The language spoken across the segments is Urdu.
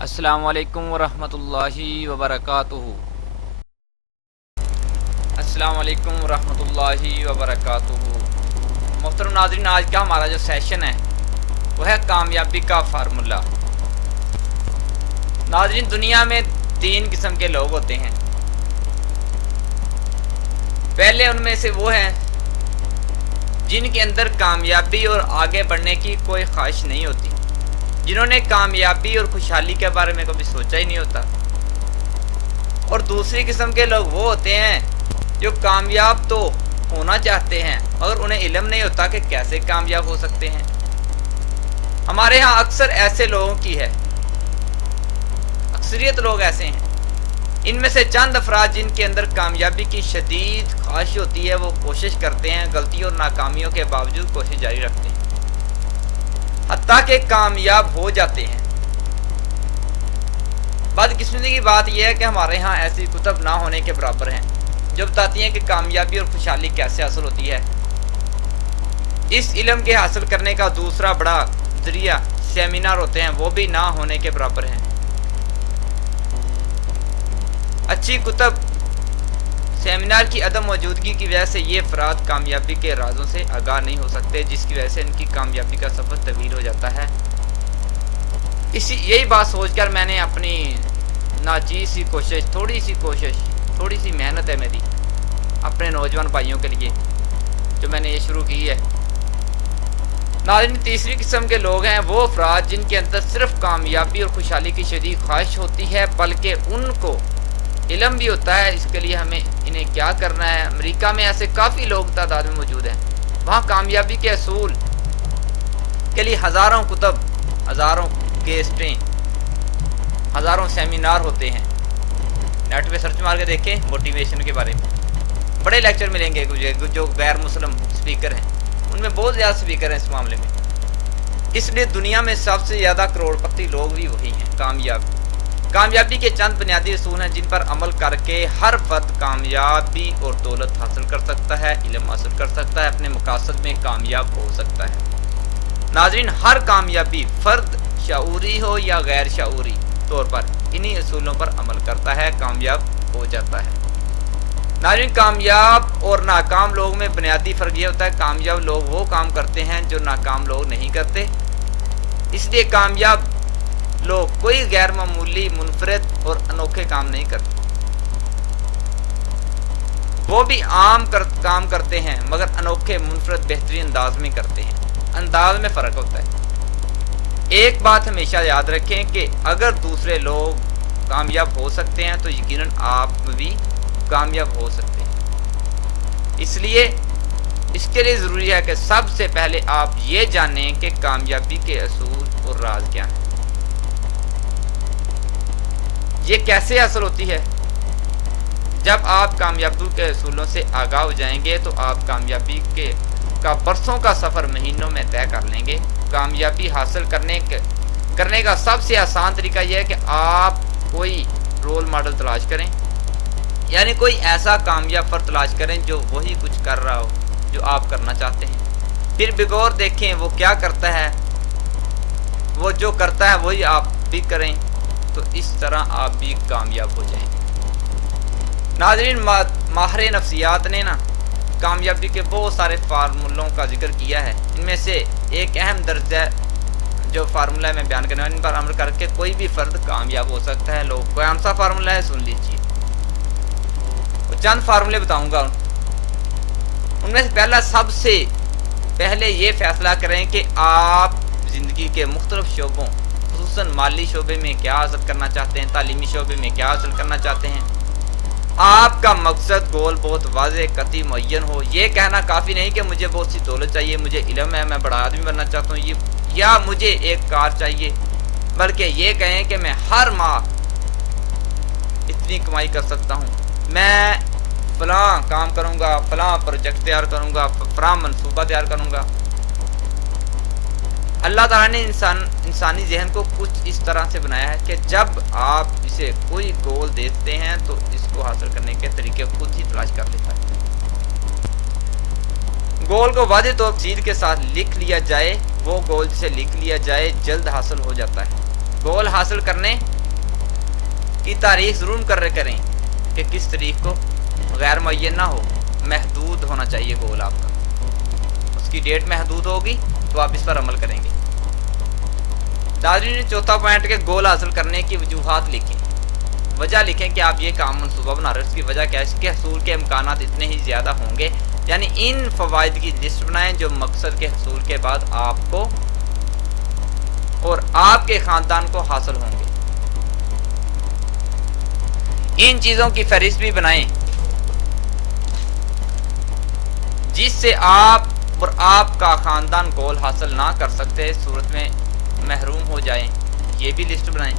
السلام علیکم ورحمۃ اللہ وبرکاتہ۔ السلام علیکم ورحمۃ اللہ وبرکاتہ۔ محترم ناظرین، آج کا ہمارا جو سیشن ہے وہ ہے کامیابی کا فارمولہ۔ ناظرین، دنیا میں 3 قسم کے لوگ ہوتے ہیں۔ پہلے ان میں سے وہ ہیں جن کے اندر کامیابی اور آگے بڑھنے کی کوئی خواہش نہیں ہوتی، جنہوں نے کامیابی اور خوشحالی کے بارے میں کبھی سوچا ہی نہیں ہوتا۔ اور دوسری قسم کے لوگ وہ ہوتے ہیں جو کامیاب تو ہونا چاہتے ہیں مگر انہیں علم نہیں ہوتا کہ کیسے کامیاب ہو سکتے ہیں۔ ہمارے ہاں اکثر ایسے لوگوں کی ہے، اکثریت لوگ ایسے ہیں۔ ان میں سے چند افراد جن کے اندر کامیابی کی شدید خواہش ہوتی ہے، وہ کوشش کرتے ہیں، غلطیوں اور ناکامیوں کے باوجود کوشش جاری رکھتے ہیں، حتیٰ کہ کامیاب ہو جاتے ہیں۔ بدقسمتی کی بات یہ ہے کہ ہمارے ہاں ایسی کتب نہ ہونے کے برابر ہیں جو بتاتی ہیں کہ کامیابی اور خوشحالی کیسے حاصل ہوتی ہے۔ اس علم کے حاصل کرنے کا دوسرا بڑا ذریعہ سیمینار ہوتے ہیں، وہ بھی نہ ہونے کے برابر ہیں۔ اچھی کتب سیمینار کی عدم موجودگی کی وجہ سے یہ افراد کامیابی کے رازوں سے آگاہ نہیں ہو سکتے، جس کی وجہ سے ان کی کامیابی کا سفر طویل ہو جاتا ہے۔ یہی بات سوچ کر میں نے اپنی ناچیز سی کوشش، تھوڑی سی محنت ہے میری اپنے نوجوان بھائیوں کے لیے جو میں نے یہ شروع کی ہے۔ ناظرین، تیسری قسم کے لوگ ہیں وہ افراد جن کے اندر صرف کامیابی اور خوشحالی کی شدید خواہش ہوتی ہے، بلکہ ان کو علم بھی ہوتا ہے اس کے لیے ہمیں انہیں کیا کرنا ہے۔ امریکہ میں ایسے کافی لوگ تعداد میں موجود ہیں، وہاں کامیابی کے اصول کے لیے ہزاروں کتب، ہزاروں کیسٹیں، ہزاروں سیمینار ہوتے ہیں۔ نیٹ پہ سرچ مار کے دیکھیں موٹیویشن کے بارے میں، بڑے لیکچر ملیں گے جو غیر مسلم سپیکر ہیں، ان میں بہت زیادہ سپیکر ہیں اس معاملے میں۔ اس لیے دنیا میں سب سے زیادہ کروڑ پتی لوگ بھی وہی ہیں۔ کامیابی کے چند بنیادی اصول ہیں جن پر عمل کر کے ہر فرد کامیابی اور دولت حاصل کر سکتا ہے، علم حاصل کر سکتا ہے، اپنے مقاصد میں کامیاب ہو سکتا ہے۔ ناظرین، ہر کامیابی فرد شعوری ہو یا غیر شعوری طور پر انہی اصولوں پر عمل کرتا ہے، کامیاب ہو جاتا ہے۔ ناظرین، کامیاب اور ناکام لوگوں میں بنیادی فرق یہ ہوتا ہے، کامیاب لوگ وہ کام کرتے ہیں جو ناکام لوگ نہیں کرتے۔ اس لیے کامیاب لوگ کوئی غیر معمولی، منفرد اور انوکھے کام نہیں کرتے، وہ بھی عام کام کرتے ہیں مگر انوکھے، منفرد، بہترین انداز میں کرتے ہیں۔ انداز میں فرق ہوتا ہے۔ ایک بات ہمیشہ یاد رکھیں کہ اگر دوسرے لوگ کامیاب ہو سکتے ہیں تو یقیناً آپ بھی کامیاب ہو سکتے ہیں۔ اس کے لیے ضروری ہے کہ سب سے پہلے آپ یہ جانیں کہ کامیابی کے اصول اور راز کیا ہیں، یہ کیسے حاصل ہوتی ہے۔ جب آپ کامیابی کے اصولوں سے آگاہ ہو جائیں گے تو آپ کامیابی کا برسوں کا سفر مہینوں میں طے کر لیں گے۔ کامیابی حاصل کرنے کا سب سے آسان طریقہ یہ ہے کہ آپ کوئی رول ماڈل تلاش کریں، یعنی کوئی ایسا کامیاب فرد تلاش کریں جو وہی کچھ کر رہا ہو جو آپ کرنا چاہتے ہیں، پھر بغور دیکھیں وہ کیا کرتا ہے، وہ جو کرتا ہے وہی آپ بھی کریں، تو اس طرح آپ بھی کامیاب ہو جائیں گے۔ ناظرین، ماہر نفسیات نے کامیابی کے بہت سارے فارمولوں کا ذکر کیا ہے۔ ان میں سے ایک اہم درجہ جو فارمولہ میں بیان کرنا ہے، ان پر عمل کر کے کوئی بھی فرد کامیاب ہو سکتا ہے۔ لوگ کون سا فارمولہ ہے سن لیجیے، چند فارمولے بتاؤں گا۔ ان میں سے پہلا، سب سے پہلے یہ فیصلہ کریں کہ آپ زندگی کے مختلف شعبوں، خصوصاً مالی شعبے میں کیا حاصل کرنا چاہتے ہیں، تعلیمی شعبے میں کیا حاصل کرنا چاہتے ہیں۔ آپ کا مقصد، گول بہت واضح، قطعی، معین ہو۔ یہ کہنا کافی نہیں کہ مجھے بہت سی دولت چاہیے، مجھے علم ہے، میں بڑا آدمی بننا چاہتا ہوں، یا مجھے ایک کار چاہیے، بلکہ یہ کہیں کہ میں ہر ماہ اتنی کمائی کر سکتا ہوں، میں فلاں کام کروں گا، فلاں پروجیکٹ تیار کروں گا، فلاں منصوبہ تیار کروں گا۔ اللہ تعالیٰ نے انسانی ذہن کو کچھ اس طرح سے بنایا ہے کہ جب آپ اسے کوئی گول دیتے ہیں تو اس کو حاصل کرنے کے طریقے خود ہی تلاش کر لیتا ہے۔ گول کو واضح تفصیل کے ساتھ لکھ لیا جائے، وہ گول جسے لکھ لیا جائے جلد حاصل ہو جاتا ہے۔ گول حاصل کرنے کی تاریخ ضرور مقرر کریں کہ کس تاریخ کو غیر معین نہ ہو، محدود ہونا چاہیے گول آپ کا، اس کی ڈیٹ محدود ہوگی تو آپ اس پر عمل کریں گے۔ ناظرین چوتھا پوائنٹ کہ گول حاصل کرنے کی وجوہات لکھیں، وجہ لکھیں کہ آپ یہ کام منصوبہ بنا رہے ہیں، اس کی وجہ کیا ہے، اس کے حصول کے امکانات اتنے ہی زیادہ ہوں گے، یعنی ان فوائد کی لسٹ بنائیں جو مقصد کے حصول کے بعد آپ کو اور آپ کے خاندان کو حاصل ہوں گے۔ ان چیزوں کی فہرست بھی بنائیں جس سے آپ اور آپ کا خاندان گول حاصل نہ کر سکتے صورت میں محروم ہو جائیں، یہ بھی لسٹ بنائیں۔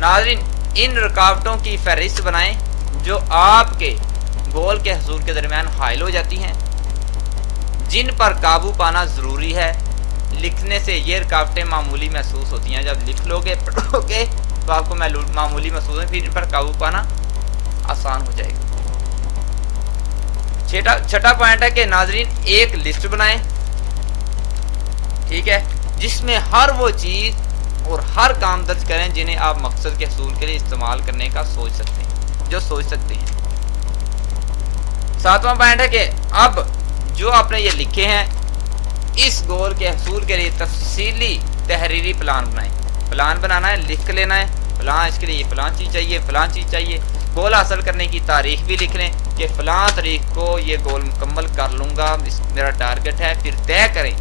ناظرین ان رکاوٹوں کی فہرست بنائیں جو آپ کے گول کے حصول کے درمیان حائل ہو جاتی ہیں، جن پر قابو پانا ضروری ہے۔ لکھنے سے یہ رکاوٹیں معمولی محسوس ہوتی ہیں، جب لکھ لو گے پڑھو گے تو آپ کو معمولی محسوس ہے، پھر ان پر قابو پانا آسان ہو جائے گا۔ چھٹا پوائنٹ ہے کہ ناظرین ایک لسٹ بنائیں، ٹھیک ہے، جس میں ہر وہ چیز اور ہر کام درج کریں جنہیں آپ مقصد کے حصول کے لیے استعمال کرنے کا سوچ سکتے ہیں، جو سوچ سکتے ہیں۔ ساتواں پوائنٹ ہے کہ اب جو آپ نے یہ لکھے ہیں اس گول کے حصول کے لیے تفصیلی تحریری پلان بنائیں۔ پلان بنانا ہے، لکھ لینا ہے، فلاں اس کے لیے فلاں چیز چاہیے، فلاں چیز چاہیے۔ گول حاصل کرنے کی تاریخ بھی لکھ لیں کہ فلاں تاریخ کو یہ گول مکمل کر لوں گا، میرا ٹارگٹ ہے۔ پھر طے کریں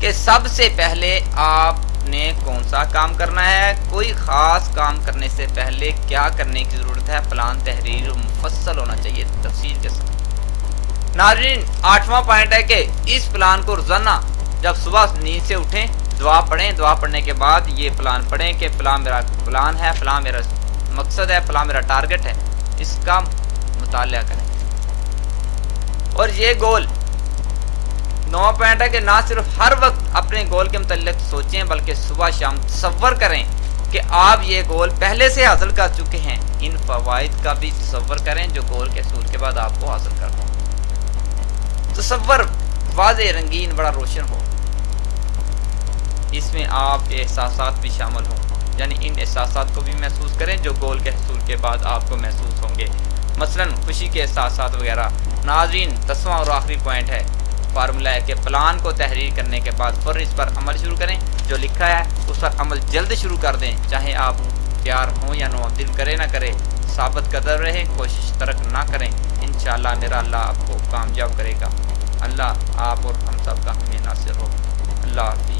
کہ سب سے پہلے آپ نے کون سا کام کرنا ہے، کوئی خاص کام کرنے سے پہلے کیا کرنے کی ضرورت ہے، پلان تحریر مفصل ہونا چاہیے تفصیل کے ساتھ۔ ناظرین آٹھواں پوائنٹ ہے کہ اس پلان کو روزانہ جب صبح نیند سے اٹھیں دعا پڑھیں، دعا پڑھنے کے بعد یہ پلان پڑھیں کہ فلاں میرا پلان ہے، فلاں میرا مقصد ہے، فلاں میرا ٹارگٹ ہے، اس کا مطالعہ کریں۔ اور یہ گول 9 پوائنٹ ہے کہ نہ صرف ہر وقت اپنے گول کے متعلق سوچیں بلکہ صبح شام تصور کریں کہ آپ یہ گول پہلے سے حاصل کر چکے ہیں۔ ان فوائد کا بھی تصور کریں جو گول کے حصول کے بعد آپ کو حاصل کرنا ہو۔ تصور واضح، رنگین، بڑا روشن ہو، اس میں آپ کے احساسات بھی شامل ہوں، یعنی ان احساسات کو بھی محسوس کریں جو گول کے حصول کے بعد آپ کو محسوس ہوں گے، مثلاً خوشی کے احساسات وغیرہ۔ ناظرین 10واں اور آخری پوائنٹ ہے، فارمولہ ہے کہ پلان کو تحریر کرنے کے بعد فوراً اس پر عمل شروع کریں، جو لکھا ہے اس پر عمل جلد شروع کر دیں، چاہے آپ تیار ہوں یا نہ، دل کرے نہ کرے، ثابت قدم رہیں، کوشش ترک نہ کریں، انشاءاللہ میرا اللہ آپ کو کامیاب کرے گا۔ اللہ آپ اور ہم سب کا ہمیں ناصر ہو۔ اللہ حافظ۔